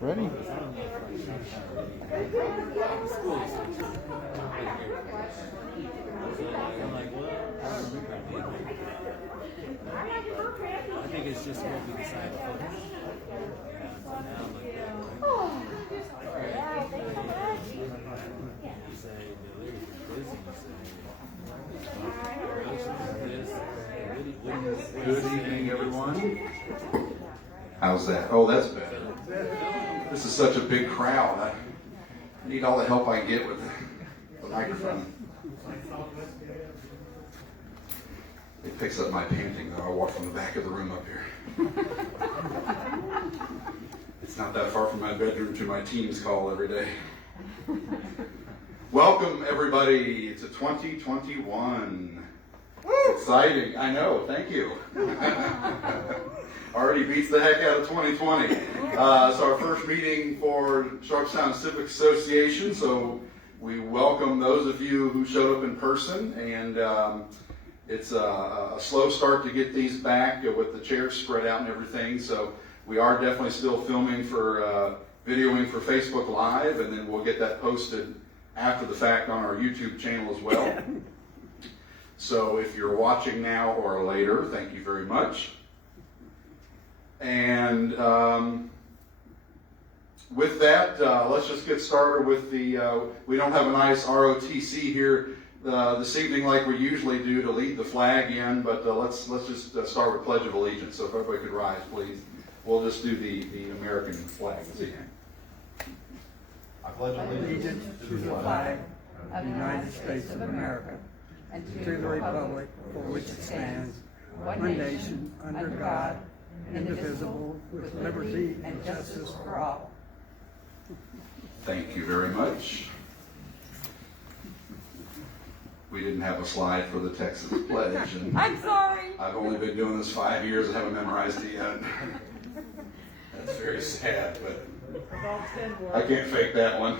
Ready? I think it's just what we decide to focus. Good evening, everyone. How's that? Oh, that's better. This is such a big crowd. I need all the help I can get with the microphone. It picks up my panting, though. I walk from the back of the room up here. It's not that far from my bedroom to my Teams call every day. Welcome, everybody, to 2021. Exciting. I know. Thank you. Already beats the heck out of 2020. It's our first meeting for Sharpstown Civic Association, so we welcome those of you who showed up in person, and it's a slow start to get these back with the chairs spread out and everything, so we are definitely still filming for videoing for Facebook Live, and then we'll get that posted after the fact on our YouTube channel as well. So if you're watching now or later, thank you very much. And with that, let's just get started with the, we don't have a nice ROTC here this evening like we usually do to lead the flag in, but let's just start with Pledge of Allegiance. So if everybody could rise, please. We'll just do the American flag this evening. I pledge allegiance to the flag of the United States of America and to the republic for which it stands, one nation, under God, indivisible, with liberty and justice for all. Thank you very much. We didn't have a slide for the Texas pledge. And I'm sorry. I've only been doing this 5 years. I haven't memorized it yet. That's very sad, but I can't fake that one.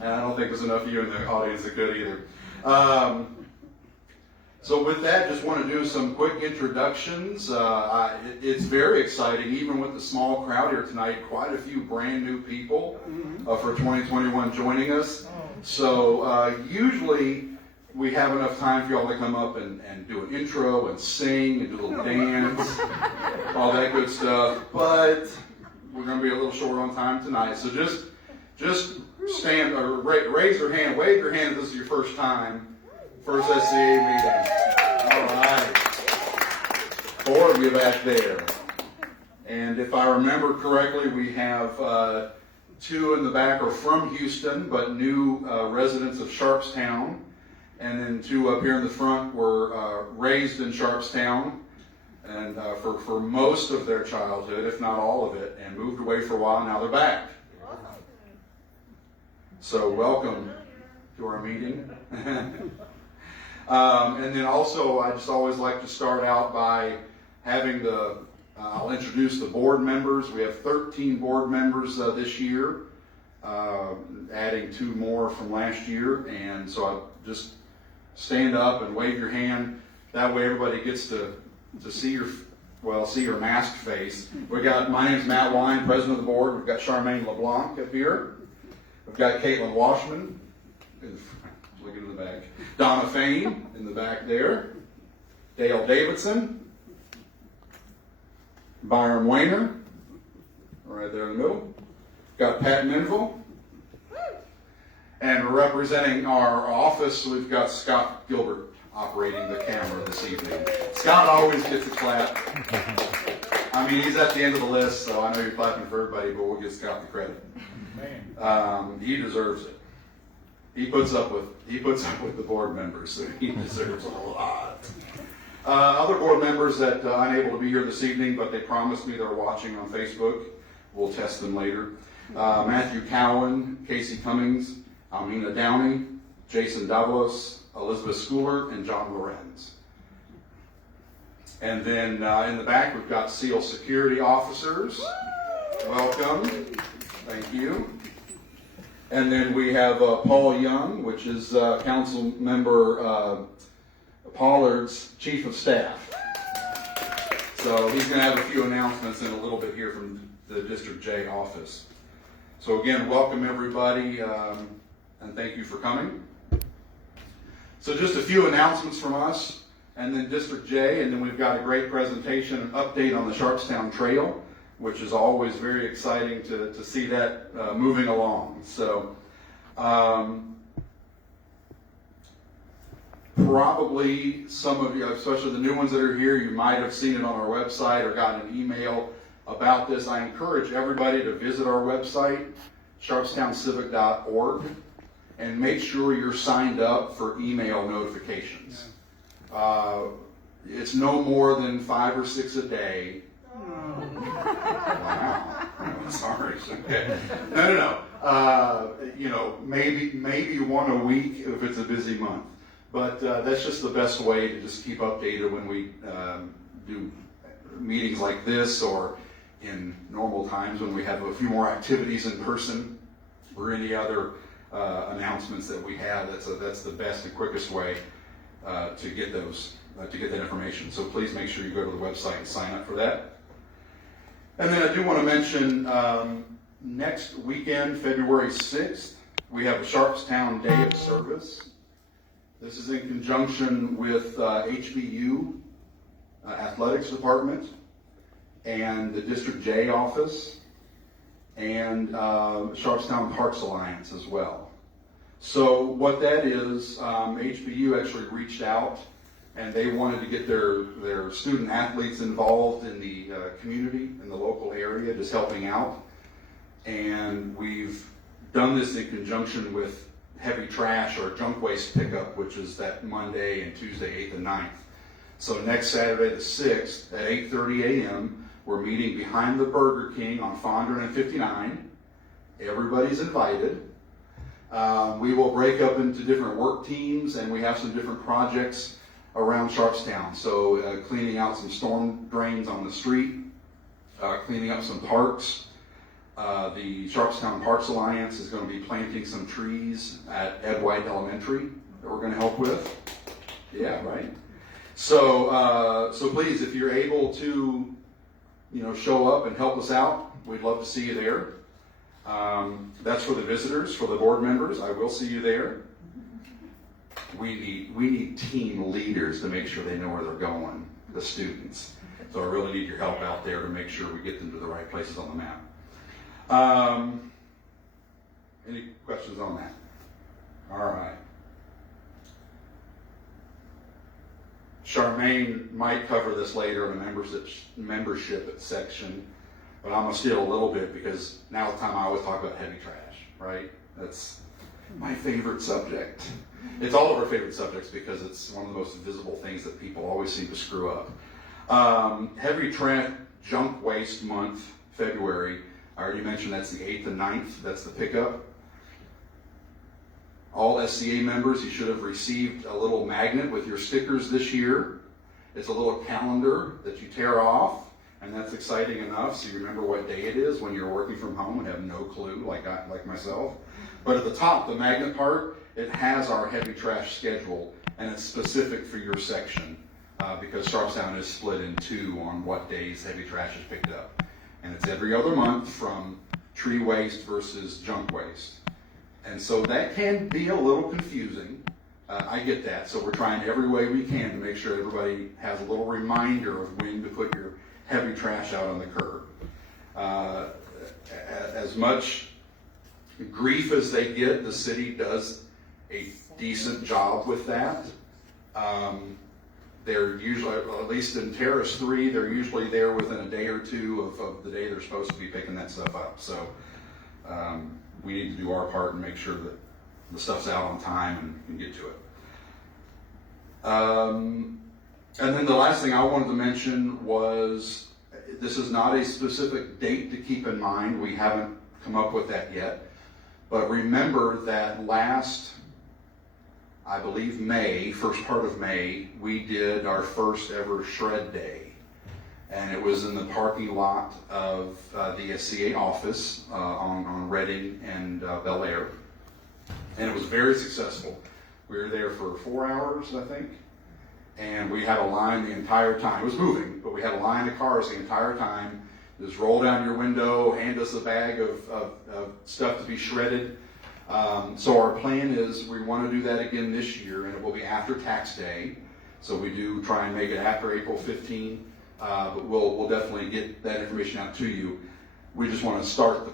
And I don't think there's enough of you in the audience that could either. So with that, just want to do some quick introductions. It's very exciting, even with the small crowd here tonight, quite a few brand new people for 2021 joining us. So usually we have enough time for y'all to come up and do an intro and sing and do a little dance, all that good stuff. But we're going to be a little short on time tonight. So just stand or raise your hand, wave your hand if this is your first time. First SCA meeting. All right. 4 of you back there. And if I remember correctly, we have 2 in the back are from Houston, but new residents of Sharpstown. And then 2 up here in the front were raised in Sharpstown and for most of their childhood, if not all of it, and moved away for a while. Now they're back. So welcome to our meeting. And then also, I just always like to start out by having I'll introduce the board members. We have 13 board members this year, adding 2 more from last year. And so I just stand up and wave your hand. That way everybody gets to see your masked face. My name's Matt Wine, president of the board. We've got Charmaine LeBlanc up here. We've got Caitlin Washman. Looking in the back. Donna Fain in the back there. Dale Davidson. Byron Weiner, right there in the middle. Got Pat Minville. And representing our office, we've got Scott Gilbert operating the camera this evening. Scott always gets a clap. I mean, he's at the end of the list, so I know you're clapping for everybody, but we'll give Scott the credit. He deserves it. He puts up with the board members, so he deserves a lot. Other board members that are unable to be here this evening, but they promised me they're watching on Facebook. We'll test them later. Matthew Cowan, Casey Cummings, Almina Downey, Jason Davos, Elizabeth Schooler, and John Lorenz. And then in the back, we've got SEAL security officers. Welcome. Thank you. And then we have Paul Young, which is Council Member Pollard's Chief of Staff. So he's going to have a few announcements in a little bit here from the District J office. So again, welcome everybody, and thank you for coming. So just a few announcements from us, and then District J, and then we've got a great presentation, an update on the Sharpstown Trail, which is always very exciting to see that moving along. So probably some of you, especially the new ones that are here, you might have seen it on our website or gotten an email about this. I encourage everybody to visit our website, sharpstowncivic.org, and make sure you're signed up for email notifications. It's no more than 5 or 6 a day. Wow. I'm sorry. Okay. No. Maybe one a week if it's a busy month. But that's just the best way to just keep updated when we do meetings like this, or in normal times when we have a few more activities in person, or any other announcements that we have. That's the best and quickest way to get that information. So please make sure you go to the website and sign up for that. And then I do want to mention next weekend, February 6th, we have a Sharpstown Day of Service. This is in conjunction with HBU Athletics Department and the District J office and Sharpstown Parks Alliance as well. So what that is, HBU actually reached out and they wanted to get their student athletes involved in the community, in the local area, just helping out. And we've done this in conjunction with heavy trash or junk waste pickup, which is that Monday and Tuesday, 8th and 9th. So next Saturday the 6th at 8:30 a.m., we're meeting behind the Burger King on Fondren and 59. Everybody's invited. We will break up into different work teams, and we have some different projects around Sharpstown. So cleaning out some storm drains on the street, cleaning up some parks. The Sharpstown Parks Alliance is going to be planting some trees at Ed White Elementary that we're going to help with. Yeah, right. So please, if you're able to, show up and help us out, we'd love to see you there. That's for the visitors. For the board members, I will see you there. We need team leaders to make sure they know where they're going, the students. So I really need your help out there to make sure we get them to the right places on the map. Any questions on that? All right. Charmaine might cover this later in the membership section, but I'm going to steal a little bit because now the time I always talk about heavy trash, right? That's my favorite subject. It's all of our favorite subjects because it's one of the most visible things that people always seem to screw up. Heavy trash junk waste month, February. I already mentioned that's the 8th and 9th. That's the pickup. All SCA members, you should have received a little magnet with your stickers this year. It's a little calendar that you tear off, and that's exciting enough so you remember what day it is when you're working from home and have no clue, like myself. But at the top, the magnet part, it has our heavy trash schedule, and it's specific for your section because Sharpstown is split in two on what days heavy trash is picked up. And it's every other month from tree waste versus junk waste. And so that can be a little confusing. I get that. So we're trying every way we can to make sure everybody has a little reminder of when to put your heavy trash out on the curb. As much grief as they get, the city does a decent job with that. They're usually, at least in Terrace 3, they're usually there within a day or two of the day they're supposed to be picking that stuff up. So we need to do our part and make sure that the stuff's out on time and get to it. And then the last thing I wanted to mention was, this is not a specific date to keep in mind. We haven't come up with that yet. But remember that last, I believe May, first part of May, we did our first ever shred day. and it was in the parking lot of the SCA office on Reading and Bel Air, and it was very successful. We were there for 4 hours, I think, and we had a line the entire time. It was moving, but we had a line of cars the entire time. Just roll down your window, hand us a bag of stuff to be shredded. So our plan is we want to do that again this year, and it will be after tax day. So we do try and make it after April 15, but we'll definitely get that information out to you. We just want to start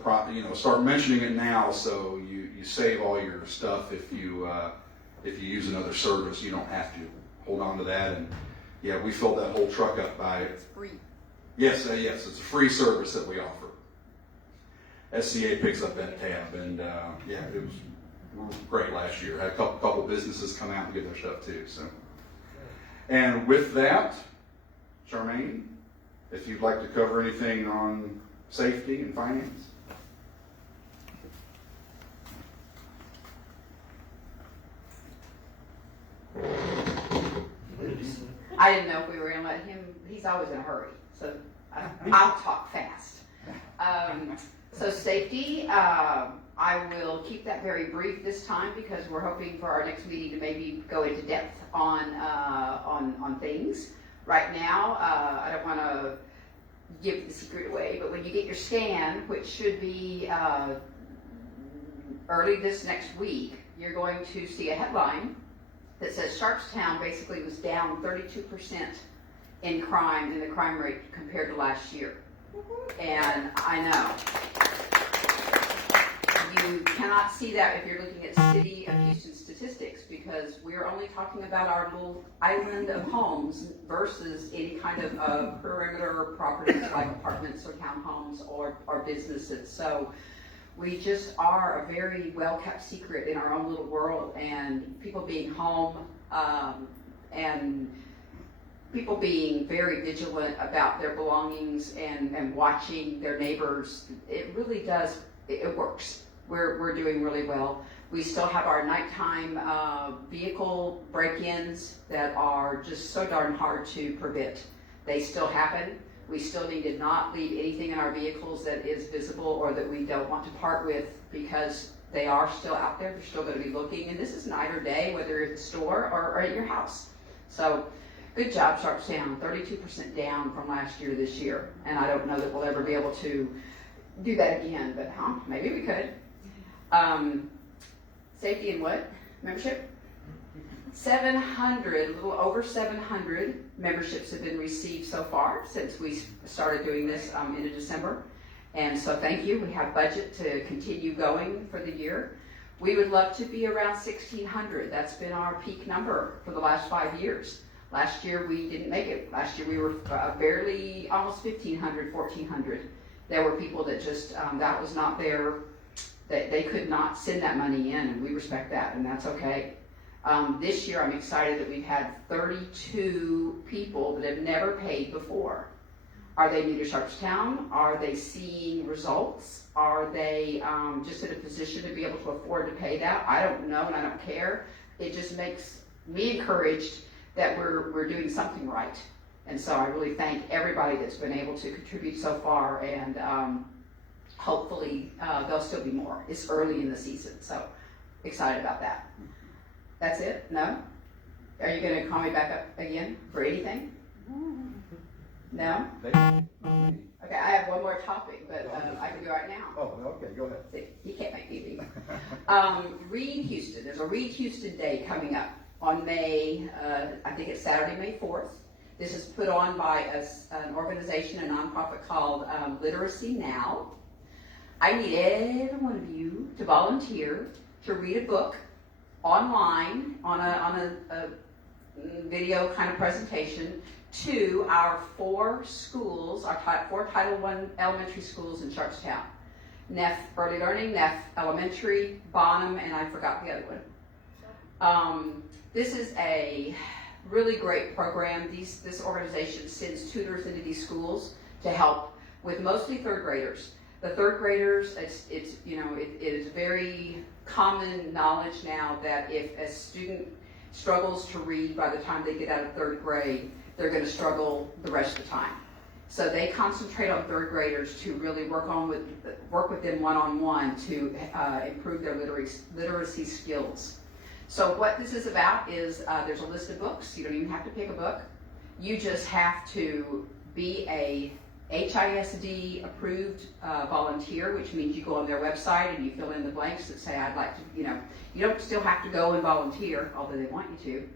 start mentioning it now, so you save all your stuff. If you use another service, you don't have to hold on to that. And yeah, we filled that whole truck up by. It's free. Yes, it's a free service that we offer. SCA picks up that tab, and yeah, it was great last year. Had a couple businesses come out and get their stuff too. So, and with that, Charmaine, if you'd like to cover anything on safety and finance. I didn't know if we were going to let him, he's always in a hurry, so I'll talk fast. So safety, I will keep that very brief this time because we're hoping for our next meeting to maybe go into depth on things. Right now, I don't want to give the secret away, but when you get your scan, which should be early this next week, you're going to see a headline that says Sharpstown basically was down 32% in crime, in the crime rate compared to last year. And I know you cannot see that if you're looking at City of Houston statistics, because we're only talking about our little island of homes versus any kind of perimeter properties like apartments or townhomes or businesses. So we just are a very well-kept secret in our own little world, and people being home and people being very vigilant about their belongings and watching their neighbors, it really does, it works. We're doing really well. We still have our nighttime vehicle break-ins that are just so darn hard to prevent. They still happen. We still need to not leave anything in our vehicles that is visible or that we don't want to part with, because they are still out there. They're still going to be looking, and this is night or day, whether it's a store or at your house. So good job, Sharpstown. 32% down from last year to this year, and I don't know that we'll ever be able to do that again, but maybe we could. Safety and what? Membership? 700, a little over 700 memberships have been received so far since we started doing this into December. And so thank you. We have budget to continue going for the year. We would love to be around 1,600. That's been our peak number for the last 5 years. Last year we didn't make it. Last year we were barely almost 1,500, 1,400. There were people that just, that was not their, they could not send that money in, and we respect that, and that's okay. This year I'm excited that we've had 32 people that have never paid before. Are they new to Sharpstown? Are they seeing results? Are they just in a position to be able to afford to pay that? I don't know, and I don't care. It just makes me encouraged that we're doing something right. And so I really thank everybody that's been able to contribute so far, and hopefully there'll still be more. It's early in the season, so excited about that. That's it? No? Are you going to call me back up again for anything? No? Okay, I have one more topic, but I can do it right now. Oh, okay, go ahead. See, you can't make me leave. Read Houston. There's a Read Houston Day coming up on May, I think it's Saturday, May 4th. This is put on by an organization, a nonprofit called Literacy Now. I need every one of you to volunteer to read a book online on a video kind of presentation to our 4 schools, our 4 Title I elementary schools in Sharpstown. Neff Early Learning, Neff Elementary, Bonham, and I forgot the other one. This is a really great program. This organization sends tutors into these schools to help with mostly 3rd graders. The 3rd graders, it is very common knowledge now that if a student struggles to read by the time they get out of 3rd grade, they're going to struggle the rest of the time. So they concentrate on third graders to really work with them one-on-one to improve their literacy skills. So what this is about is there's a list of books. You don't even have to pick a book. You just have to be a HISD approved volunteer, which means you go on their website and you fill in the blanks that say, I'd like to, you don't still have to go and volunteer, although they want you to,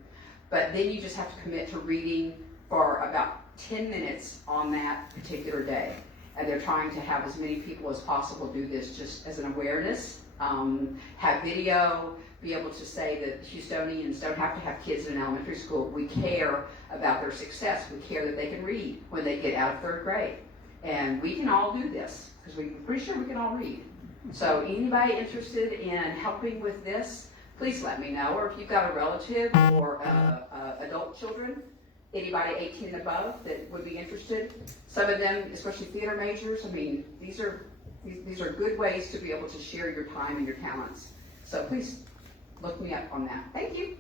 but then you just have to commit to reading for about 10 minutes on that particular day. And they're trying to have as many people as possible do this just as an awareness, have video, be able to say that Houstonians don't have to have kids in elementary school. We care about their success. We care that they can read when they get out of third grade. And we can all do this, because we're pretty sure we can all read. So anybody interested in helping with this, please let me know. Or if you've got a relative or adult children, anybody 18 and above that would be interested. Some of them, especially theater majors, I mean, these are good ways to be able to share your time and your talents. So please look me up on that. Thank you.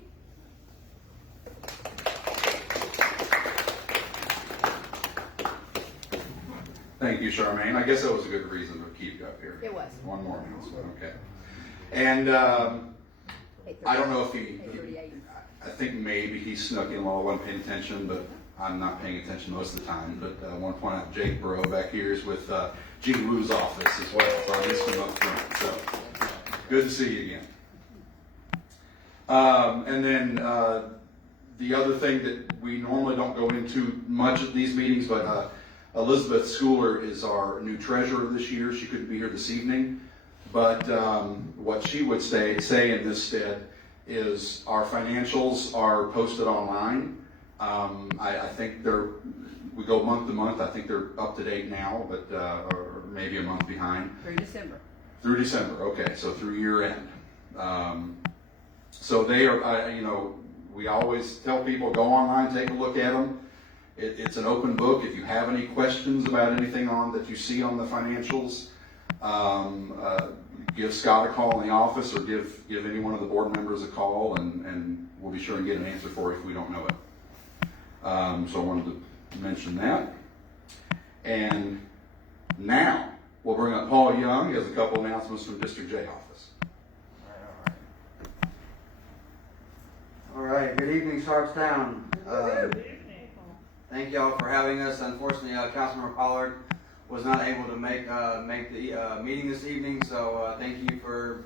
Thank you, Charmaine. I guess that was a good reason to keep you up here. It was. One more announcement, okay. And I don't know if he, I think maybe he snuck in while I wasn't paying attention, but I'm not paying attention most of the time. But I want to point out Jake Burrow back here is with Gene Wu's office as well, so I missed him up front. So good to see you again. And then the other thing that we normally don't go into much at these meetings, but Elizabeth Schooler is our new treasurer this year. She couldn't be here this evening, but what she would say in this stead is our financials are posted online. I think we go month to month. I think they're up to date now, but or maybe a month behind. Through December. Through December, okay, so through year end. So they are, we always tell people, go online, take a look at them. It's an open book. If you have any questions about anything that you see on the financials, give Scott a call in the office or give any one of the board members a call, and we'll be sure and get an answer for you if we don't know it. So I wanted to mention that. And now we'll bring up Paul Young. He has a couple announcements from District J office. All right, good evening, Sharpstown. Thank y'all for having us. Unfortunately, Councilmember Pollard was not able to make the meeting this evening, so thank you for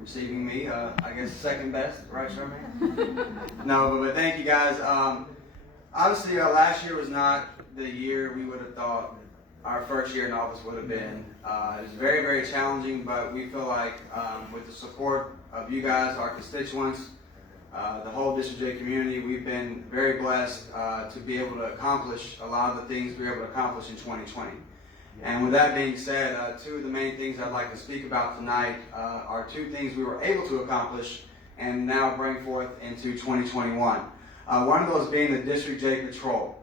receiving me. I guess second best, right, Charmaine? No, but thank you guys. Obviously, last year was not the year we would have thought our first year in office would have been. It was very, very challenging, but we feel like with the support of you guys, our constituents, the whole District J community, we've been very blessed to be able to accomplish a lot of the things we were able to accomplish in 2020. And with that being said, two of the main things I'd like to speak about tonight are two things we were able to accomplish and now bring forth into 2021. One of those being the District J Patrol.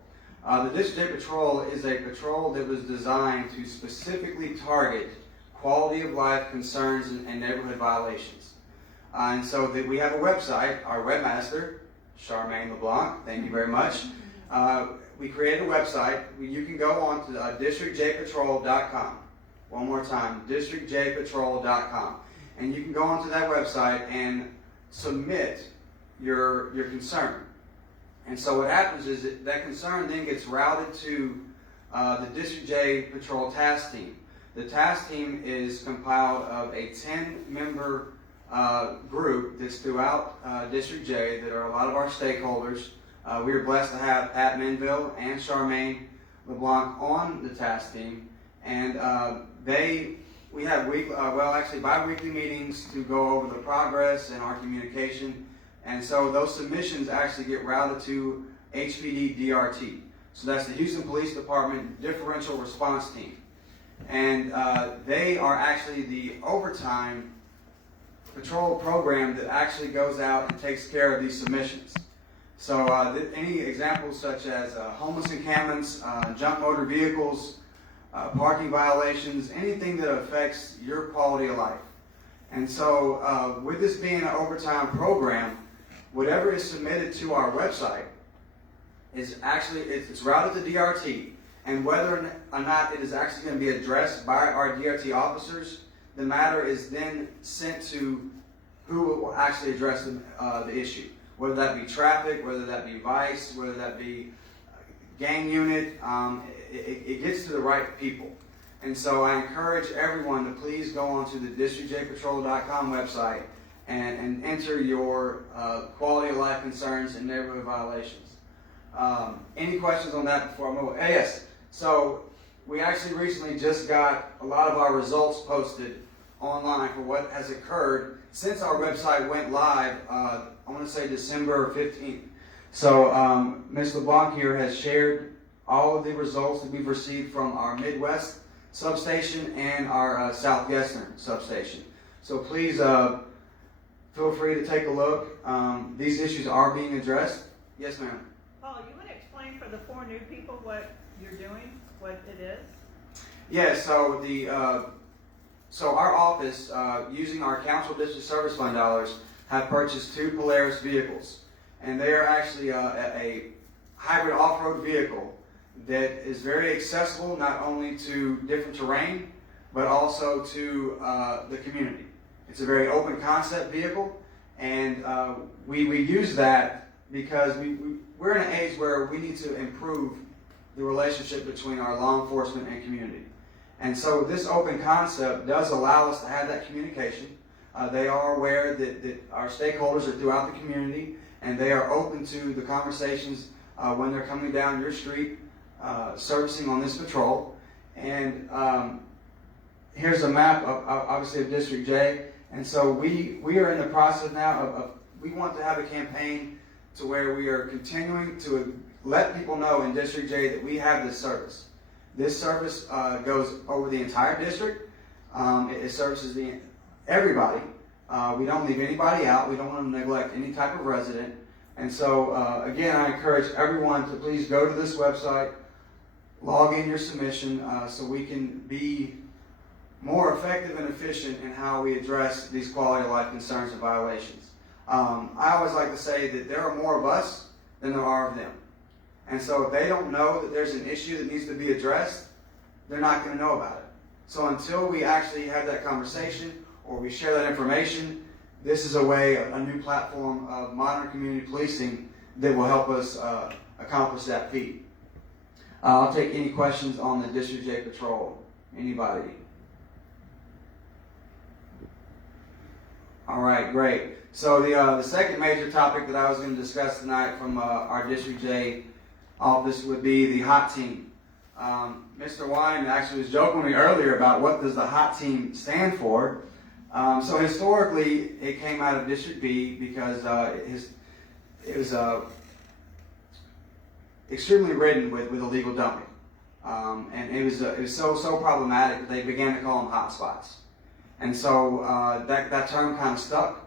The District J Patrol is a patrol that was designed to specifically target quality of life concerns and neighborhood violations. And so we have a website, our webmaster, Charmaine LeBlanc, thank you very much. We created a website. You can go on to districtjpatrol.com. One more time, districtjpatrol.com. And you can go onto that website and submit your concern. And so what happens is that concern then gets routed to the District J Patrol Task Team. The task team is compiled of a 10-member group that's throughout District J that are a lot of our stakeholders. We are blessed to have Pat Minville and Charmaine LeBlanc on the task team, and we have bi-weekly meetings to go over the progress and our communication, and so those submissions actually get routed to HPD DRT. So that's the Houston Police Department Differential Response Team, and they are actually the overtime patrol program that actually goes out and takes care of these submissions. So any examples such as homeless encampments, junk motor vehicles, parking violations, anything that affects your quality of life. And so with this being an overtime program, whatever is submitted to our website is actually, it's routed to DRT, And whether or not it is actually going to be addressed by our DRT officers, the matter is then sent to who will actually address the issue. Whether that be traffic, whether that be vice, whether that be gang unit, it gets to the right people. And so I encourage everyone to please go onto the districtjpatrol.com website and enter your quality of life concerns and neighborhood violations. Any questions on that before I move? Yes. So we actually recently just got a lot of our results posted online for what has occurred since our website went live, I want to say December 15th. So Ms. LeBlanc here has shared all of the results that we've received from our Midwest substation and our Southwestern substation. So please feel free to take a look. These issues are being addressed. Yes, ma'am. Paul, you want to explain for the 4 new people what you're doing, what it is? Yeah, so our office, using our Council District Service Fund dollars, have purchased 2 Polaris vehicles. And they are actually a hybrid off-road vehicle that is very accessible not only to different terrain, but also to the community. It's a very open concept vehicle, and we use that because we're in an age where we need to improve the relationship between our law enforcement and community. And so this open concept does allow us to have that communication. They are aware that our stakeholders are throughout the community, and they are open to the conversations when they're coming down your street, servicing on this patrol. And here's a map of, obviously, of District J. And so we are in the process now of we want to have a campaign to where we are continuing to let people know in District J that we have this service. This service goes over the entire district. It services everybody. We don't leave anybody out. We don't want to neglect any type of resident. And so, again, I encourage everyone to please go to this website, log in your submission so we can be more effective and efficient in how we address these quality of life concerns and violations. I always like to say that there are more of us than there are of them. And so if they don't know that there's an issue that needs to be addressed, they're not going to know about it. So until we actually have that conversation or we share that information, this is a way, a new platform of modern community policing that will help us accomplish that feat. I'll take any questions on the District J Patrol. Anybody? All right, great. So the second major topic that I was going to discuss tonight from our District J office would be the hot team. Mr. Wine actually was joking with me earlier about what does the hot team stand for. So historically, it came out of District B because it was extremely ridden with illegal dumping, and it was so problematic that they began to call them hot spots. And so that term kind of stuck.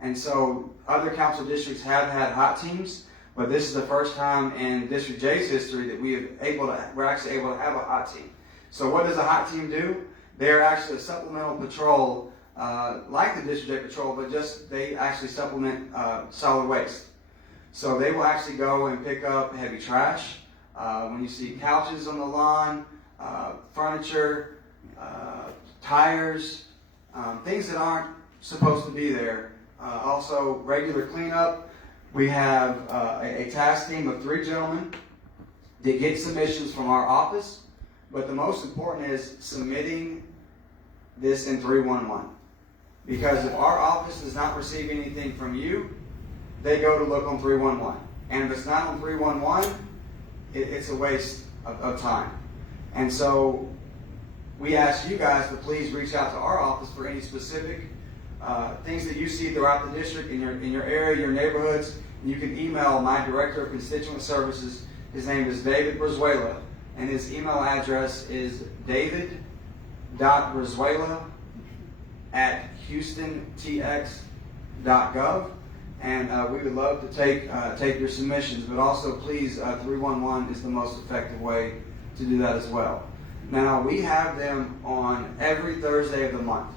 And so other council districts have had hot teams, but this is the first time in District J's history that we're actually able to have a hot team. So what does a hot team do? They're actually a supplemental patrol, like the District J Patrol, but they actually supplement solid waste. So they will actually go and pick up heavy trash. When you see couches on the lawn, furniture, tires, things that aren't supposed to be there. Also regular cleanup. We have a task team of 3 gentlemen that get submissions from our office, but the most important is submitting this in 311. Because if our office does not receive anything from you, they go to look on 311. And if it's not on 311, it's a waste of time. And so we ask you guys to please reach out to our office for any specific things that you see throughout the district, in your area, your neighborhoods. You can email my Director of Constituent Services. His name is David Brizuela, and his email address is david.brizuela@houstontx.gov. And we would love to take your submissions, but also please, 311 is the most effective way to do that as well. Now, we have them on every Thursday of the month.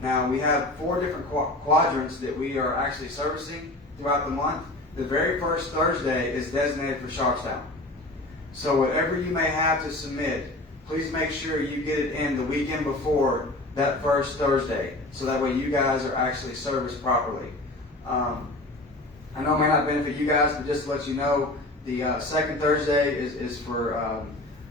Now, we have 4 different quadrants that we are actually servicing throughout the month. The very first Thursday is designated for Sharpstown. So whatever you may have to submit, please make sure you get it in the weekend before that first Thursday, so that way you guys are actually serviced properly. I know it may not benefit you guys, but just to let you know, the second Thursday is for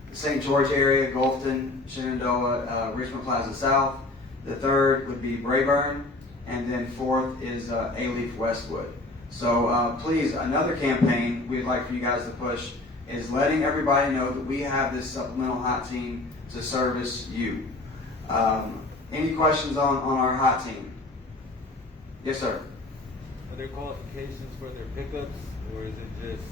the St. George area, Gulfton, Shenandoah, Richmond Plaza South. The third would be Brayburn, and then fourth is A-Leaf Westwood. So please, another campaign we'd like for you guys to push is letting everybody know that we have this supplemental hot team to service you. Any questions on our hot team? Yes, sir. Are there qualifications for their pickups, or is it just,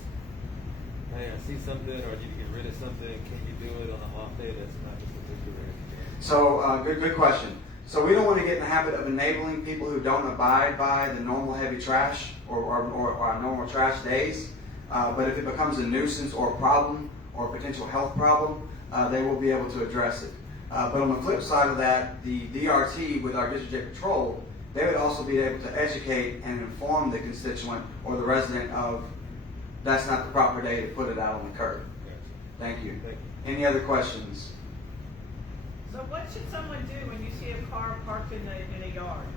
hey, I see something, or you get rid of something, can you do it on an off day that's not just particular? So, good question. So we don't want to get in the habit of enabling people who don't abide by the normal heavy trash or our normal trash days. But if it becomes a nuisance or a problem or a potential health problem, they will be able to address it. But on the flip side of that, the DRT with our District J Patrol, they would also be able to educate and inform the constituent or the resident of that's not the proper day to put it out on the curb. Thank you. Any other questions? So what should someone do when you see a car parked in a yard?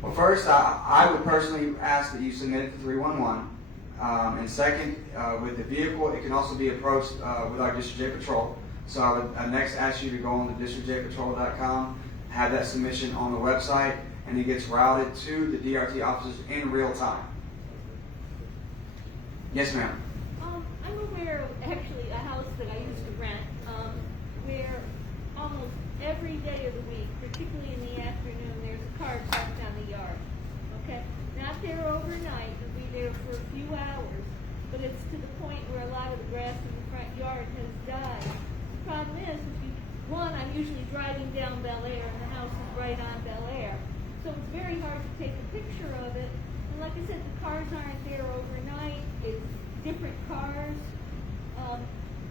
Well, first, I would personally ask that you submit it to 311. And second, with the vehicle, it can also be approached with our District J Patrol. So I would next ask you to go on to districtjpatrol.com, have that submission on the website, and it gets routed to the DRT officers in real time. Yes, ma'am. I'm aware of actually a house that I used to rent where almost every day of the week, particularly in the afternoon, there's a car parked on the yard. Okay? Not there overnight, it'll be there for a few hours, but it's to the point where a lot of the grass in the front yard has died. The problem is, I'm usually driving down Bel Air, and the house is right on Bel Air, so it's very hard to take a picture of it. And like I said, the cars aren't there overnight, it's different cars.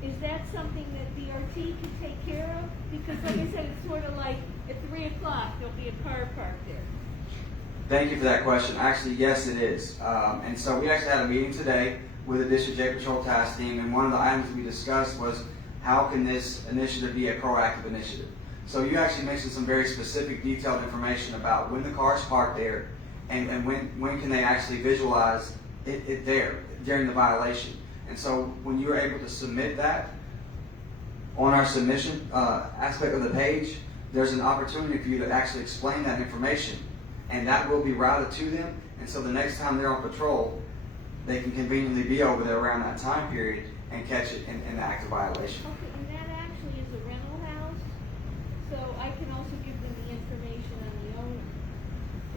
Is that something that DRT can take care of? Because like I said, it's sort of like at 3 o'clock, there'll be a car parked there. Thank you for that question. Actually, yes, it is. And so we actually had a meeting today with the District J Patrol Task Team, and one of the items we discussed was how can this initiative be a proactive initiative. So you actually mentioned some very specific, detailed information about when the car is parked there, and when can they actually visualize it there during the violation. And so when you're able to submit that on our submission aspect of the page, there's an opportunity for you to actually explain that information, and that will be routed to them. And so the next time they're on patrol, they can conveniently be over there around that time period and catch it in the act of violation. Okay, and that actually is a rental house, so I can also give them the information on the owner.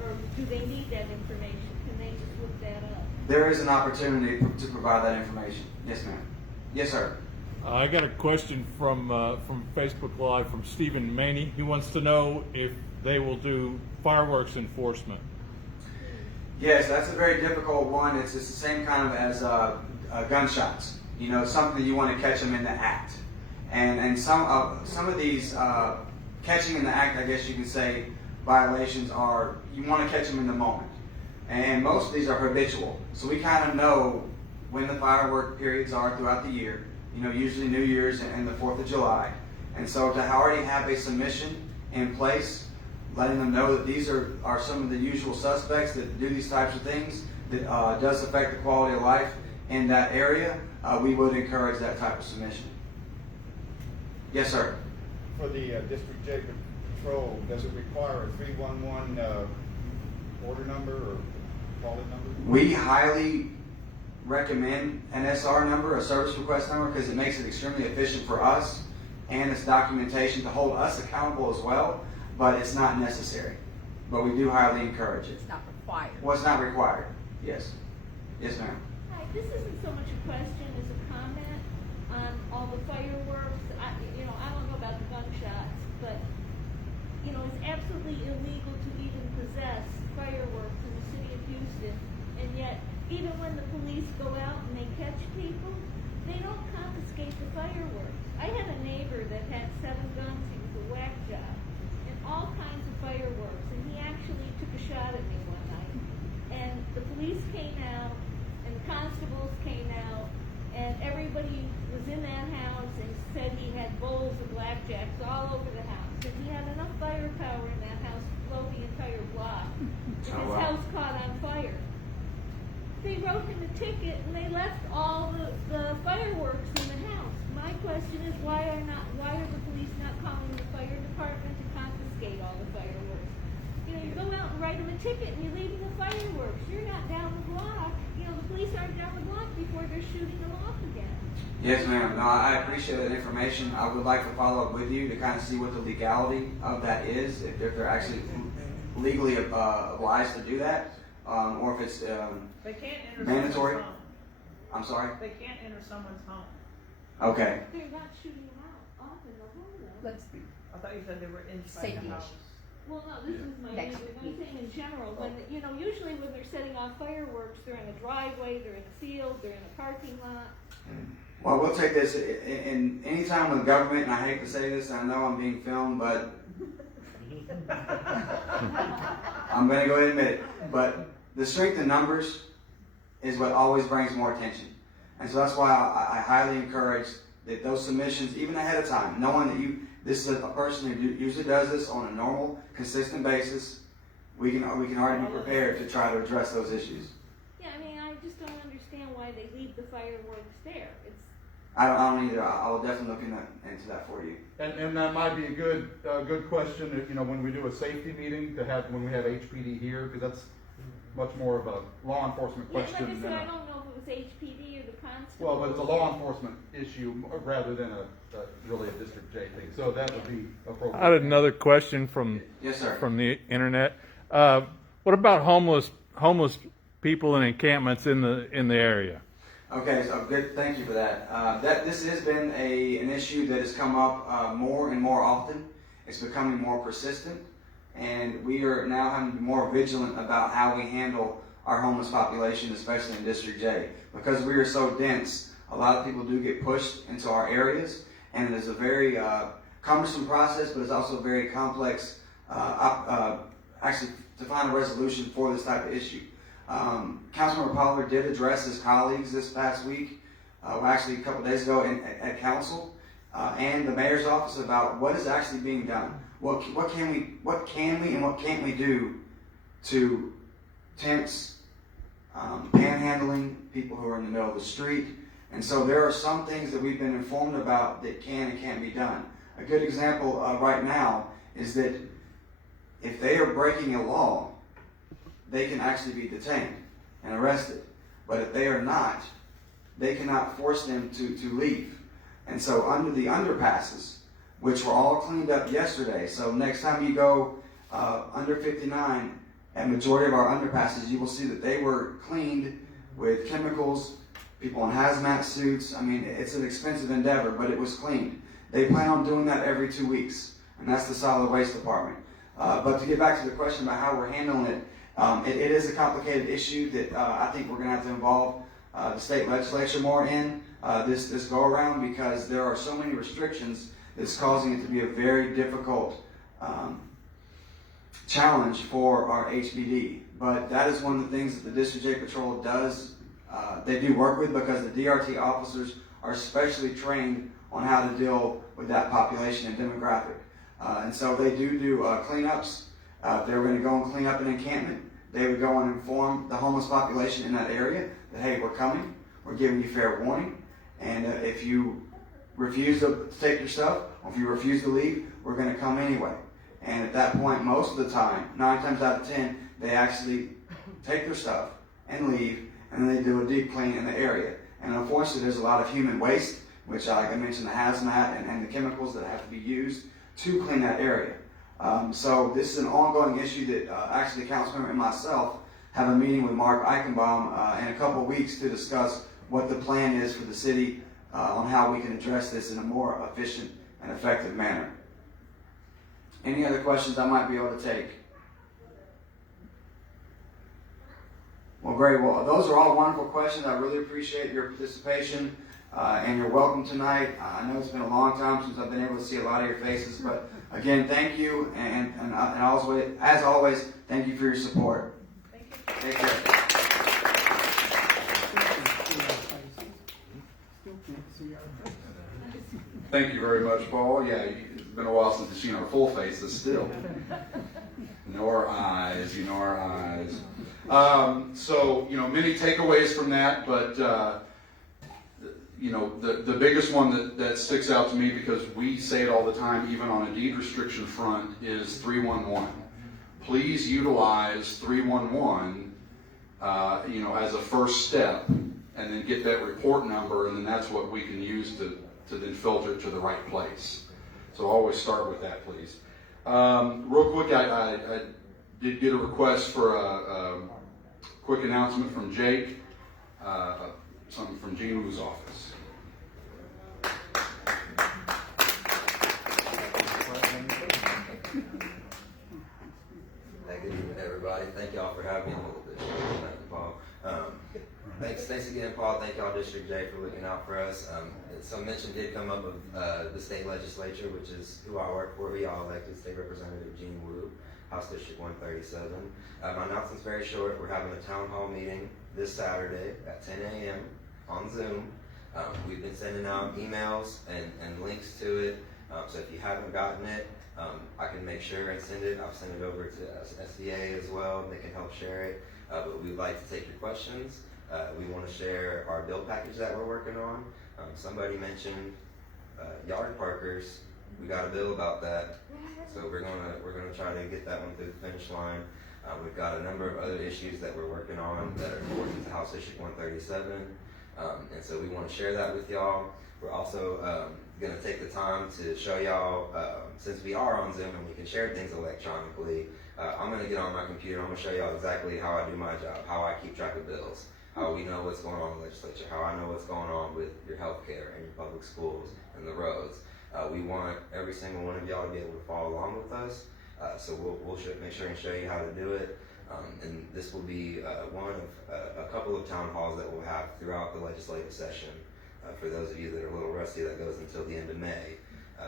Or do they need that information? Can they just look that up? There is an opportunity to provide that information. Yes, ma'am. Yes, sir. I got a question from Facebook Live from Stephen Maney. He wants to know if they will do fireworks enforcement. Yes, that's a very difficult one. It's the same kind of as gunshots. You know, something you want to catch them in the act. And some of these catching in the act, I guess you can say, violations are you want to catch them in the moment. And most of these are habitual. So we kind of know when the firework periods are throughout the year. You know, usually New Year's and the 4th of July. And so to already have a submission in place, letting them know that these are some of the usual suspects that do these types of things that does affect the quality of life in that area, we would encourage that type of submission. Yes, sir. For the District J Patrol, does it require a 311 order number or call-in number? We highly recommend an SR number, a service request number, because it makes it extremely efficient for us, and it's documentation to hold us accountable as well, but it's not necessary. But we do highly encourage it. It's not required. Well, it's not required. Yes. Yes, ma'am. Hi, this isn't so much a question as a comment on all the fireworks. I don't know about the gunshots, but, it's absolutely illegal to even possess fireworks in the city of Houston. And yet, even when the police go out and they catch people, they don't confiscate the fireworks. I had a neighbor that had 7 guns. He was a whack job. And all kinds of fireworks. And he actually took a shot at me one night. And the police came out, and the constables came out, and every everybody was in that house and said he had bowls of blackjacks all over the house. And he had enough firepower in that house to blow the entire block. And his Oh, wow. house caught on fire. They wrote him a ticket and they left all the fireworks in the house. My question is, why are the police not calling the fire department to confiscate all the fireworks? You know, you go out and write them a ticket and you're leaving the fireworks. You're not down the block. You know, the police aren't down the block before they're shooting them off again. Yes, ma'am. No, I appreciate that information. I would like to follow up with you to kind of see what the legality of that is, if they're actually legally obliged to do that, or if it's They can't enter mandatory. someone's home. I'm sorry? They can't enter someone's home. Okay. They're not shooting them out off in the home though. Let's I thought you said they were inside Safety the house. issues. Well, no, this is my Next. I'm saying in general, when, you know, usually when they're setting off fireworks, they're in a driveway, they're in a field, they're in a parking lot. Well, we'll take this in any time with government, and I hate to say this, I know I'm being filmed, but I'm going to go ahead and admit it. But the strength in numbers is what always brings more attention. And so that's why I highly encourage that those submissions, even ahead of time, knowing that this is a person who usually does this on a normal, consistent basis, we can already be prepared to try to address those issues. Yeah, I mean, I just don't understand why they leave the fireworks there. It's I don't either. I will definitely look into that for you. And that might be a good question, if, you know, when we do a safety meeting, when we have HPD here, because that's much more of a law enforcement yeah, like question I said, than I don't know if it was HPD or the constable. well, but it's a law enforcement issue rather than really a District J thing. So that would be appropriate. I had another question from Yes, sir. from the internet. What about homeless people in encampments in the area? Okay, so good. Thank you for that. This has been an issue that has come up more and more often. It's becoming more persistent, and we are now having to be more vigilant about how we handle our homeless population, especially in District J. Because we are so dense, a lot of people do get pushed into our areas, and it is a very cumbersome process, but it's also very complex, actually, to find a resolution for this type of issue. Councilmember Pollard did address his colleagues this past week, actually a couple days ago at council, and the mayor's office about what is actually being done. What can we and what can't we do to tents, panhandling, people who are in the middle of the street. And so there are some things that we've been informed about that can and can't be done. A good example right now is that if they are breaking a law, they can actually be detained and arrested. But if they are not, they cannot force them to leave. And so under the underpasses, which were all cleaned up yesterday, so next time you go under 59, at majority of our underpasses, you will see that they were cleaned with chemicals, people in hazmat suits. I mean, it's an expensive endeavor, but it was cleaned. They plan on doing that every 2 weeks, and that's the solid waste department. But to get back to the question about how we're handling it, it is a complicated issue that I think we're going to have to involve the state legislature more in this go around, because there are so many restrictions that's causing it to be a very difficult challenge for our HPD. But that is one of the things that the District J Patrol does. They do work with, because the DRT officers are specially trained on how to deal with that population and demographic. And so they do cleanups. If they were going to go and clean up an encampment, they would go and inform the homeless population in that area that, hey, we're coming, we're giving you fair warning, and if you refuse to take your stuff, or if you refuse to leave, we're going to come anyway. And at that point, most of the time, 9 times out of 10, they actually take their stuff and leave, and then they do a deep clean in the area. And unfortunately, there's a lot of human waste, which, like I mentioned, the hazmat and the chemicals that have to be used to clean that area. So this is an ongoing issue that actually the councilmember and myself have a meeting with Mark Eichenbaum in a couple of weeks to discuss what the plan is for the city on how we can address this in a more efficient and effective manner. Any other questions I might be able to take? Well, great. Well, those are all wonderful questions. I really appreciate your participation and your welcome tonight. I know it's been a long time since I've been able to see a lot of your faces, but again, thank you, and as always, thank you for your support. Thank you. Take care. Still can't Thank you very much, Paul. Yeah, it's been a while since you've seen our full faces still. You know our eyes, you know our eyes. So, many takeaways from that, but, the biggest one that sticks out to me, because we say it all the time, even on a deed restriction front, is 311. Please utilize 311, as a first step, and then get that report number, and then that's what we can use to then filter it to the right place. So always start with that, please. Real quick, I did get a request for a quick announcement from Jake, something from Gene Wu's office. Hey, good evening, everybody. Thank y'all for having me a little bit. Thank you, Paul. Thanks again, Paul. Thank y'all, District J, for looking out for us. Some mention did come up of the state legislature, which is who I work for. We all elected State Representative Gene Wu, House District 137. My announcement's very short. We're having a town hall meeting this Saturday at 10 a.m. on Zoom. We've been sending out emails and links to it. So if you haven't gotten it, I can make sure and send it. I'll send it over to SCA as well. They can help share it. But we'd like to take your questions. We want to share our bill package that we're working on. Somebody mentioned yard parkers. We got a bill about that, so we're gonna try to get that one through the finish line. We've got a number of other issues that we're working on that are important to House District 137, and so we want to share that with y'all. We're also gonna take the time to show y'all, since we are on Zoom and we can share things electronically. I'm gonna get on my computer. I'm gonna show y'all exactly how I do my job, how I keep track of bills, how we know what's going on in the legislature, how I know what's going on with your healthcare and your public schools and the roads. We want every single one of y'all to be able to follow along with us. So we'll make sure and show you how to do it. And this will be one of a couple of town halls that we'll have throughout the legislative session. For those of you that are a little rusty, that goes until the end of May.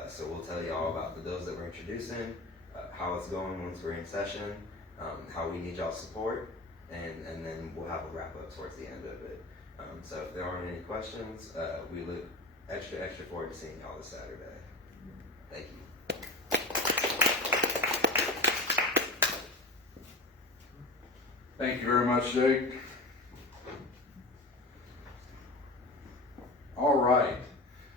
So we'll tell you all about the bills that we're introducing, how it's going once we're in session, how we need y'all's support, and then we'll have a wrap up towards the end of it. So if there aren't any questions, we look extra forward to seeing y'all this Saturday. Thank you. Thank you very much, Jake. All right.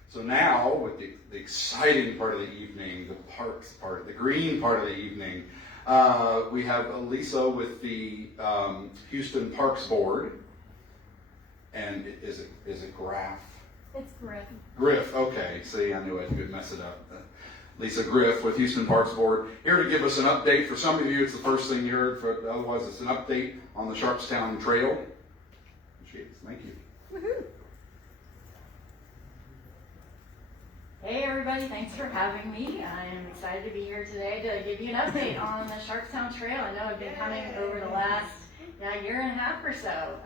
So now, with the exciting part of the evening, the parks part, the green part of the evening, we have Lisa with the Houston Parks Board. And is it Graff? It's Griff. Griff, okay. See, I knew I could mess it up. Lisa Griff with Houston Parks Board, here to give us an update. For some of you, it's the first thing you heard. For otherwise, it's an update on the Sharpstown Trail. Thank you. Woohoo! Hey everybody, thanks for having me. I am excited to be here today to give you an update on the Sharpstown Trail. I know I've been coming over the last year and a half or so.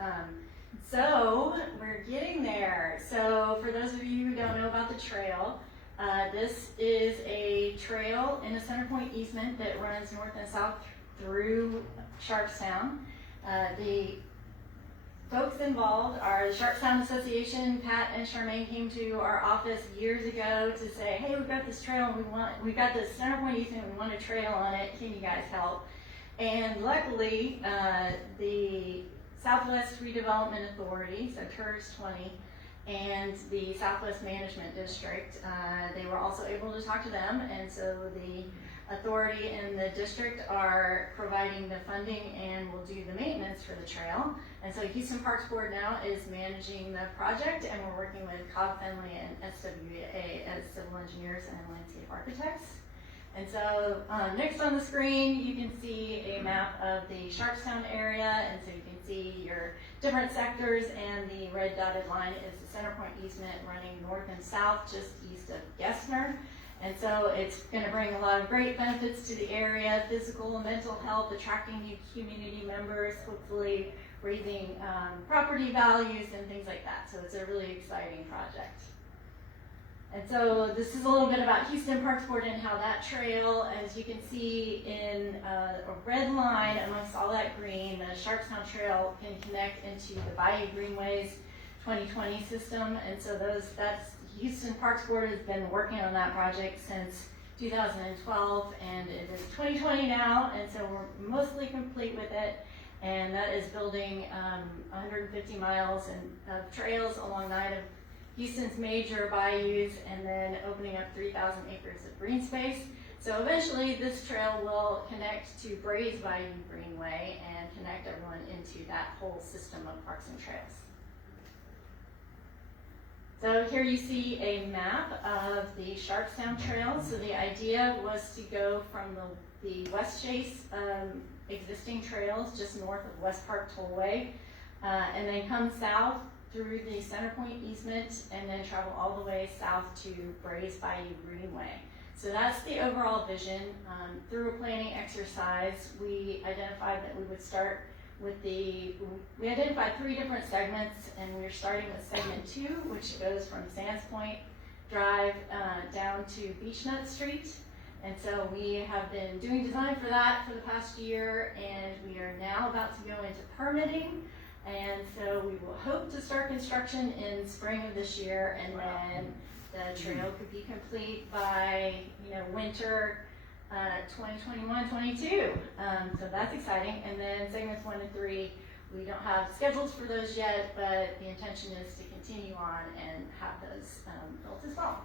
So we're getting there. So for those of you who don't know about the trail, this is a trail in a center point easement that runs north and south through Sharpstown. The folks involved are the Sharpstown Association. Pat and Charmaine came to our office years ago to say, hey, we've got this trail and we've got this center point easement, we want a trail on it, can you guys help? And luckily, the Southwest Redevelopment Authority, so TERS 20, and the Southwest Management District, they were also able to talk to them, and so the authority and the district are providing the funding and will do the maintenance for the trail. And so Houston Parks Board now is managing the project, and we're working with Cobb Finley and SWA as civil engineers and landscape architects. And so next on the screen, you can see a map of the Sharpstown area, and so you can see your different sectors, and the red dotted line is the center point easement running north and south just east of Gessner. And so it's going to bring a lot of great benefits to the area, physical and mental health, attracting new community members, hopefully raising property values and things like that. So it's a really exciting project. And so this is a little bit about Houston Parks Board and how that trail, as you can see in a red line amongst all that green, the Sharpstown Trail can connect into the Bayou Greenways 2020 system. And so that's Houston Parks Board has been working on that project since 2012, and it is 2020 now, and so we're mostly complete with it. And that is building 150 miles of trails along 9 of Houston's major bayous, and then opening up 3,000 acres of green space. So eventually this trail will connect to Brays Bayou Greenway and connect everyone into that whole system of parks and trails. So here you see a map of the Sharpstown Trail. So the idea was to go from the West Chase existing trails just north of West Park Tollway, and then come south through the Center Point easement and then travel all the way south to Brays Bayou Greenway. So that's the overall vision. Through a planning exercise, we identified that we would start with we identified 3 different segments, and we're starting with segment 2, which goes from Sands Point Drive down to Beechnut Street. And so we have been doing design for that for the past year, and we are now about to go into permitting. And so we will hope to start construction in spring of this year, and then the trail could be complete by winter 2021-22. So that's exciting. And then segments 1 and 3, we don't have schedules for those yet, but the intention is to continue on and have those built as well.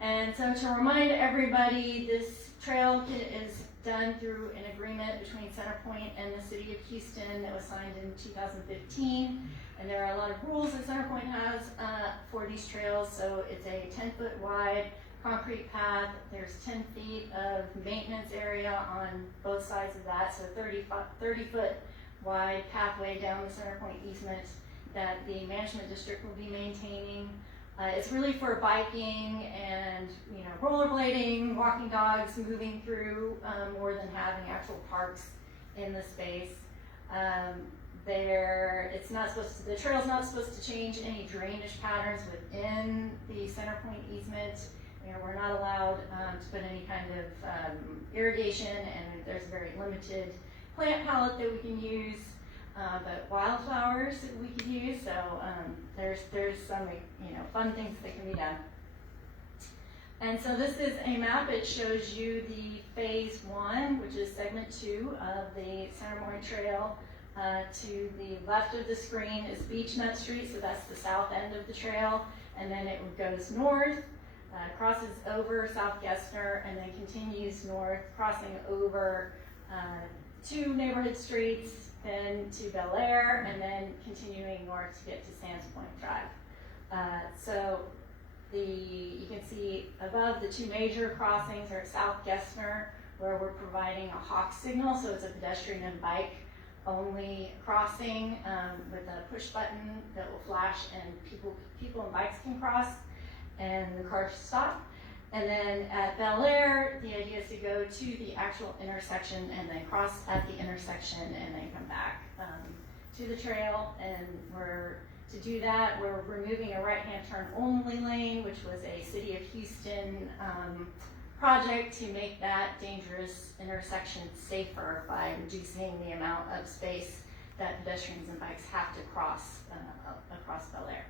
And so to remind everybody, this trail is done through an agreement between CenterPoint and the City of Houston that was signed in 2015. And there are a lot of rules that CenterPoint has for these trails. So it's a 10-foot wide concrete path. There's 10 feet of maintenance area on both sides of that. So 30-foot wide pathway down the CenterPoint easement that the management district will be maintaining. It's really for biking and rollerblading, walking dogs, moving through, more than having actual parks in the space. The trail's not supposed to change any drainage patterns within the CenterPoint easement. We're not allowed to put any kind of irrigation, and there's a very limited plant palette that we can use. But wildflowers we could use, so there's some fun things that can be done. And so this is a map. It shows you the phase 1, which is segment 2 of the CenterPoint Trail. To the left of the screen is Beechnut Street, so that's the south end of the trail, and then it goes north, crosses over South Gessner, and then continues north, crossing over 2 neighborhood streets, then to Bel Air, and then continuing north to get to Sands Point Drive. So you can see above the 2 major crossings are at South Gessner, where we're providing a hawk signal, so it's a pedestrian and bike only crossing with a push button that will flash, and people and bikes can cross, and the cars stop. And then at Bel Air, the idea is to go to the actual intersection and then cross at the intersection and then come back to the trail. And to do that, we're removing a right-hand turn only lane, which was a City of Houston project to make that dangerous intersection safer by reducing the amount of space that pedestrians and bikes have to cross across Bel Air.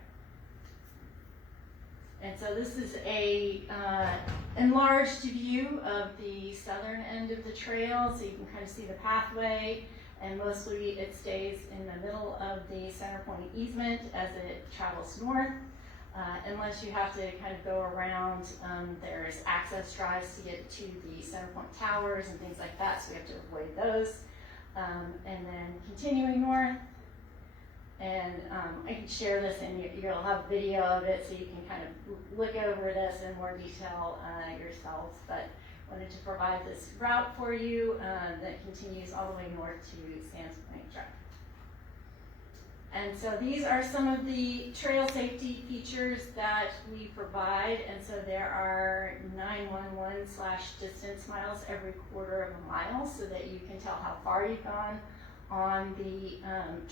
And so this is a enlarged view of the southern end of the trail, so you can kind of see the pathway, and mostly it stays in the middle of the CenterPoint easement as it travels north, unless you have to kind of go around. There's access drives to get to the CenterPoint towers and things like that, so we have to avoid those. And then continuing north, and I can share this, and you'll have a video of it, so you can kind of look over this in more detail yourselves. But wanted to provide this route for you that continues all the way north to Sands Point Drive. And so these are some of the trail safety features that we provide. And so there are 911/distance miles every quarter of a mile, so that you can tell how far you've gone on the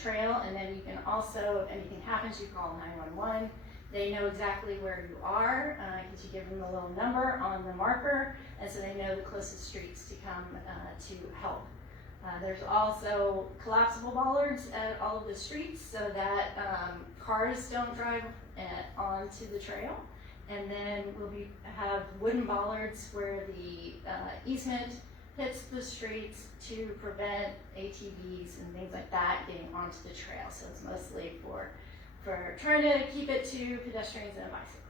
trail. And then you can also, if anything happens, you call 911. They know exactly where you are because you give them a little number on the marker, and so they know the closest streets to come to help. There's also collapsible bollards at all of the streets so that cars don't drive onto the trail. And then have wooden bollards where the easement hits the streets to prevent ATVs and things like that getting onto the trail. So it's mostly for trying to keep it to pedestrians and bicyclists.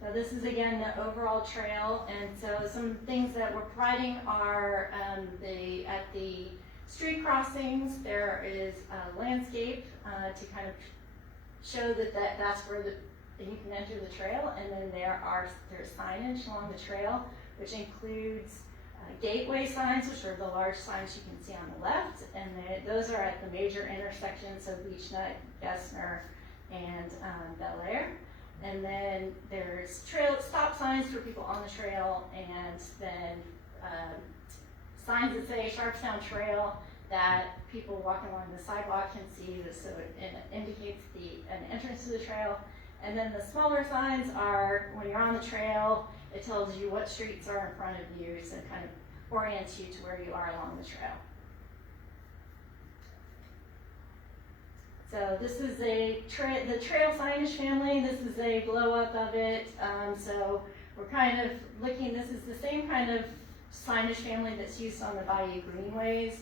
So this is again the overall trail, and so some things that we're providing are at the street crossings there is a landscape to kind of show that's where you can enter the trail, and then there's signage along the trail, which includes gateway signs, which are the large signs you can see on the left, and those are at the major intersections of Beechnut, Gessner, and Bel Air. And then there's trail stop signs for people on the trail, and then signs that say Sharpstown Trail that people walking along the sidewalk can see, so it indicates an entrance to the trail. And then the smaller signs are, when you're on the trail, it tells you what streets are in front of you, so it kind of orients you to where you are along the trail. So this is the trail signage family. This is a blow up of it. So we're kind of looking, this is the same kind of signage family that's used on the Bayou Greenways.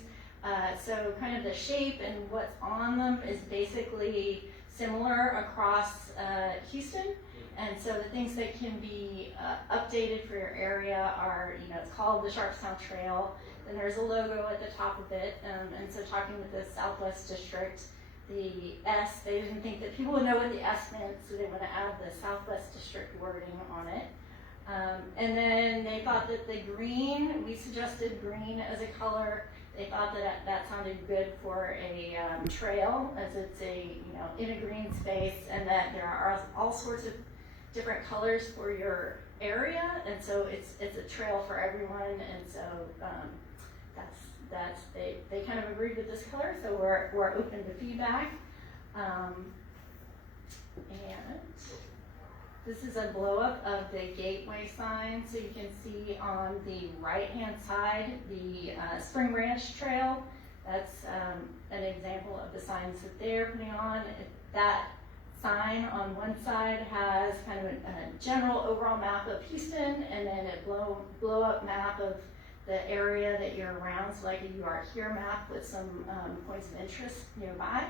So kind of the shape and what's on them is basically similar across Houston. And so the things that can be updated for your area are, it's called the Sharpstown Trail. Then there's a logo at the top of it. And so talking with the Southwest District, the S, they didn't think that people would know what the S meant, so they want to add the Southwest District wording on it. And then they thought that the green, we suggested green as a color. They thought that sounded good for a trail, as it's in a green space, and that there are all sorts of different colors for your area, and so it's a trail for everyone, and so they kind of agreed with this color, so we're open to feedback. And this is a blow up of the gateway sign, so you can see on the right hand side the Spring Branch Trail. That's an example of the signs that they're putting on. That sign on one side has kind of a general overall map of Houston, and then a blow up map of the area that you're around, so like a You Are Here map with some points of interest nearby.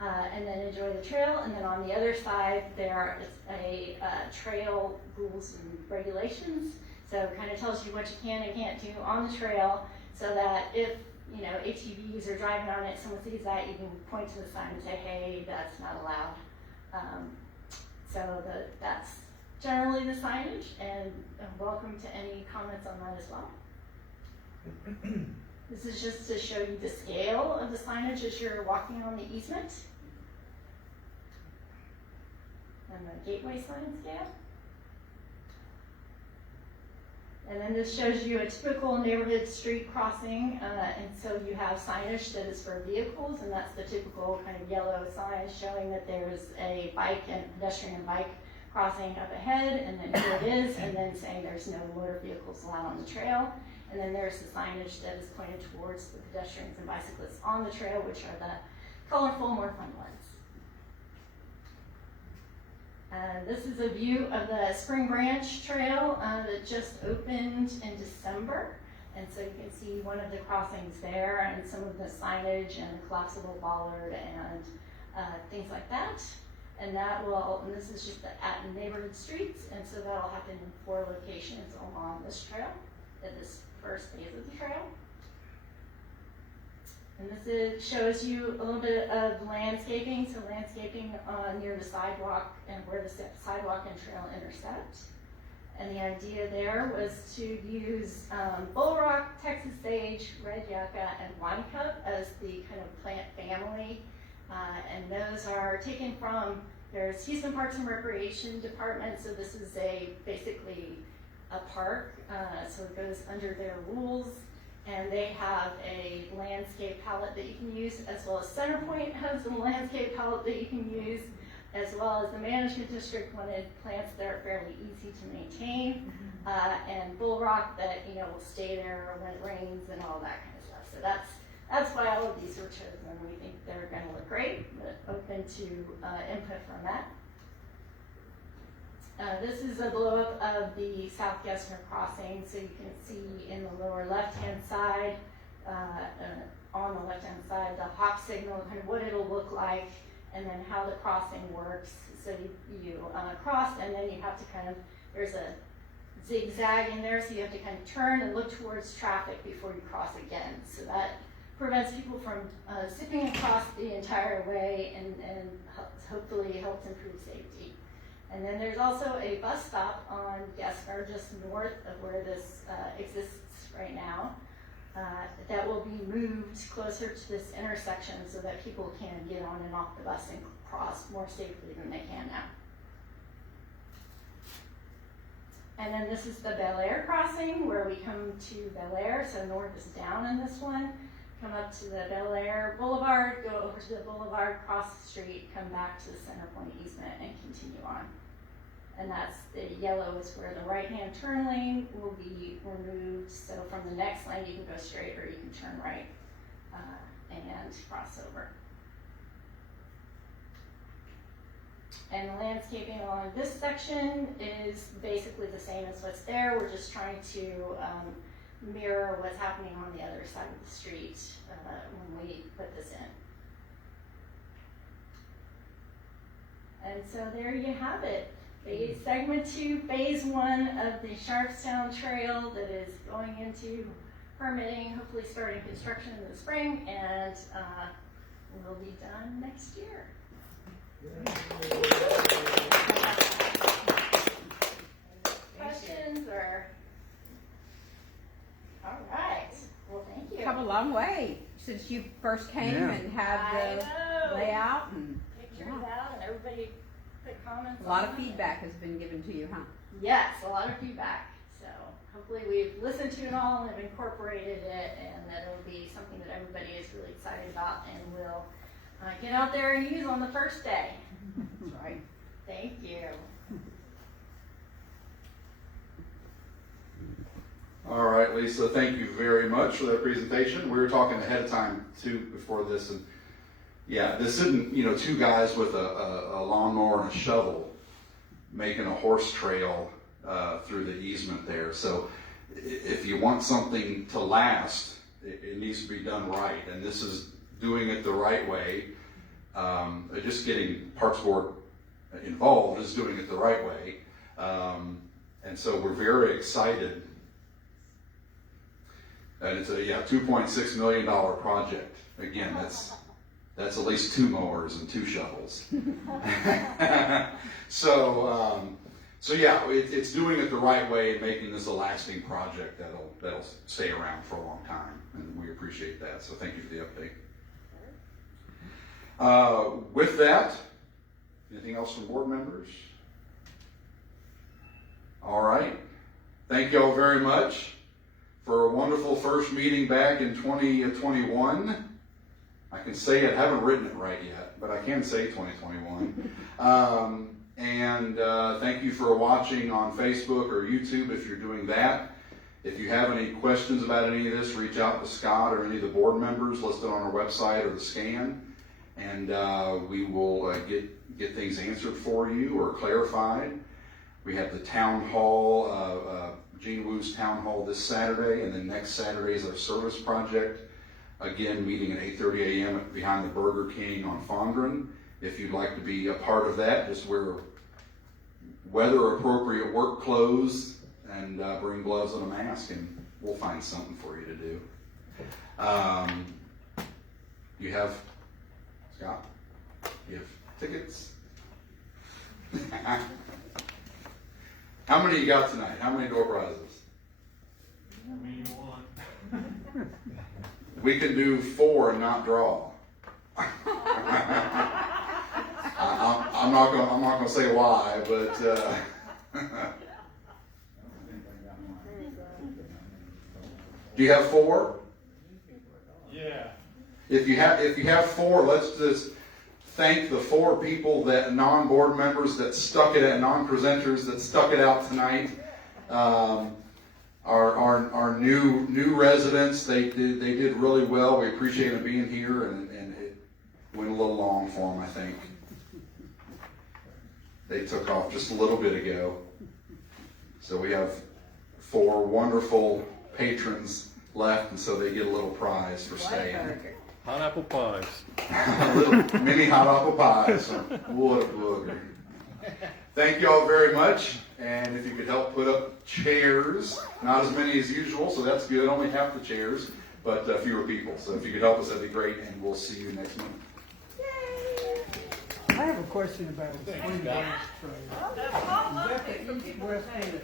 And then enjoy the trail. And then on the other side, there is a trail rules and regulations. So it kind of tells you what you can and can't do on the trail, so that if ATVs are driving on it, someone sees that, you can point to the sign and say, hey, that's not allowed. So that's generally the signage, and welcome to any comments on that as well. This is just to show you the scale of the signage as you're walking on the easement. And the gateway sign scale. And then this shows you a typical neighborhood street crossing. And so you have signage that is for vehicles, and that's the typical kind of yellow sign showing that there's a bike and pedestrian and bike crossing up ahead, and then here it is, and then saying there's no motor vehicles allowed on the trail. And then there's the signage that is pointed towards the pedestrians and bicyclists on the trail, which are the colorful, more fun ones. This is a view of the Spring Branch Trail that just opened in December. And so you can see one of the crossings there, and some of the signage and the collapsible bollard and things like that. And this is just at neighborhood streets, and so that'll happen in 4 locations along this trail, at this first phase of the trail. And this shows you a little bit of landscaping, so landscaping near the sidewalk and where the sidewalk and trail intersect. And the idea there was to use bull rock, Texas sage, red yucca, and wine cup as the kind of plant family. And those are taken from, there's Houston Parks and Recreation Department, so this is basically a park, so it goes under their rules. And they have a landscape palette that you can use, as well as Centerpoint has a landscape palette that you can use. as well as the management district wanted plants that are fairly easy to maintain, and bull rock that, you know, will stay there when it rains and all that kind of stuff. So that's why all of these were chosen. We think they're going to look great, but open to input from that. This is a blow up of the South Gessner crossing, so you can see in the lower left-hand side, on the left-hand side, the hop signal, kind of what it'll look like, and then how the crossing works. So you cross, and then you have to kind of, there's a zigzag in there, so you have to kind of turn and look towards traffic before you cross again. So that prevents people from zipping across the entire way, and hopefully helps improve safety. And then there's also a bus stop on Gessner, just north of where this exists right now, that will be moved closer to this intersection so that people can get on and off the bus and cross more safely than they can now. And then this is the Bel Air crossing, where we come to Bel Air, so north is down in this one. Come up to the Bel Air Boulevard, go over to the boulevard, cross the street, come back to the center point easement, and continue on. And that's the yellow is where the right-hand turn lane will be removed. So from the next lane, you can go straight or you can turn right and cross over. And the landscaping along this section is basically the same as what's there. We're just trying to mirror what's happening on the other side of the street when we put this in. And so there you have it. Segment 2, Phase 1 of the Sharpstown Trail that is going into permitting, hopefully starting construction in the spring, and will be done next year. Questions or? All right. Well, thank you. Come a long way since you first came and had the layout and pictures out, and everybody put comments. a lot of feedback has been given to you, huh? Yes, a lot of feedback. So hopefully we've listened to it all and have incorporated it, and that it'll be something that everybody is really excited about and will get out there and use on the first day. That's right. Thank you. All right, Lisa, thank you very much for that presentation. We were talking ahead of time too before this, and yeah, this isn't, you know, two guys with a lawnmower and a shovel making a horse trail through the easement there. So if you want something to last, it needs to be done right, and this is doing it the right way. Just getting Parks Board involved is doing it the right way, and so we're very excited. And it's a $2.6 million project. Again, that's at least 2 mowers and 2 shovels. So yeah, it's doing it the right way and making this a lasting project that'll stay around for a long time, and we appreciate that. So thank you for the update. With that, anything else from board members? All right, thank you all very much for a wonderful first meeting back in 2021. I can say it, I haven't written it right yet, but I can say 2021. Thank you for watching on Facebook or YouTube if you're doing that. If you have any questions about any of this, reach out to Scott or any of the board members listed on our website or the scan, and we will get things answered for you or clarified. We have the town hall, Gene Wu's town hall this Saturday, and then next Saturday is our service project. Again, meeting at 8:30 a.m. behind the Burger King on Fondren. If you'd like to be a part of that, just wear weather-appropriate work clothes and bring gloves and a mask, and we'll find something for you to do. You have, Scott, you have tickets? How many you got tonight? How many door prizes? How many you want? We can do 4 and not draw. I'm not gonna say why, but do you have 4? Yeah. If you have 4, let's just thank the 4 people that non-board members that stuck it at non-presenters that stuck it out tonight. Our new residents, they did really well. We appreciate them being here, and it went a little long for them, I think. They took off just a little bit ago. So we have 4 wonderful patrons left, and so they get a little prize for staying. Hot apple pies. Little mini hot apple pies. What a booger. Thank you all very much. And if you could help put up chairs, not as many as usual, so that's good, only half the chairs, but fewer people. So if you could help us, that'd be great, and we'll see you next month. I have a question about the swing dance trail. That's not Is that the east-west end?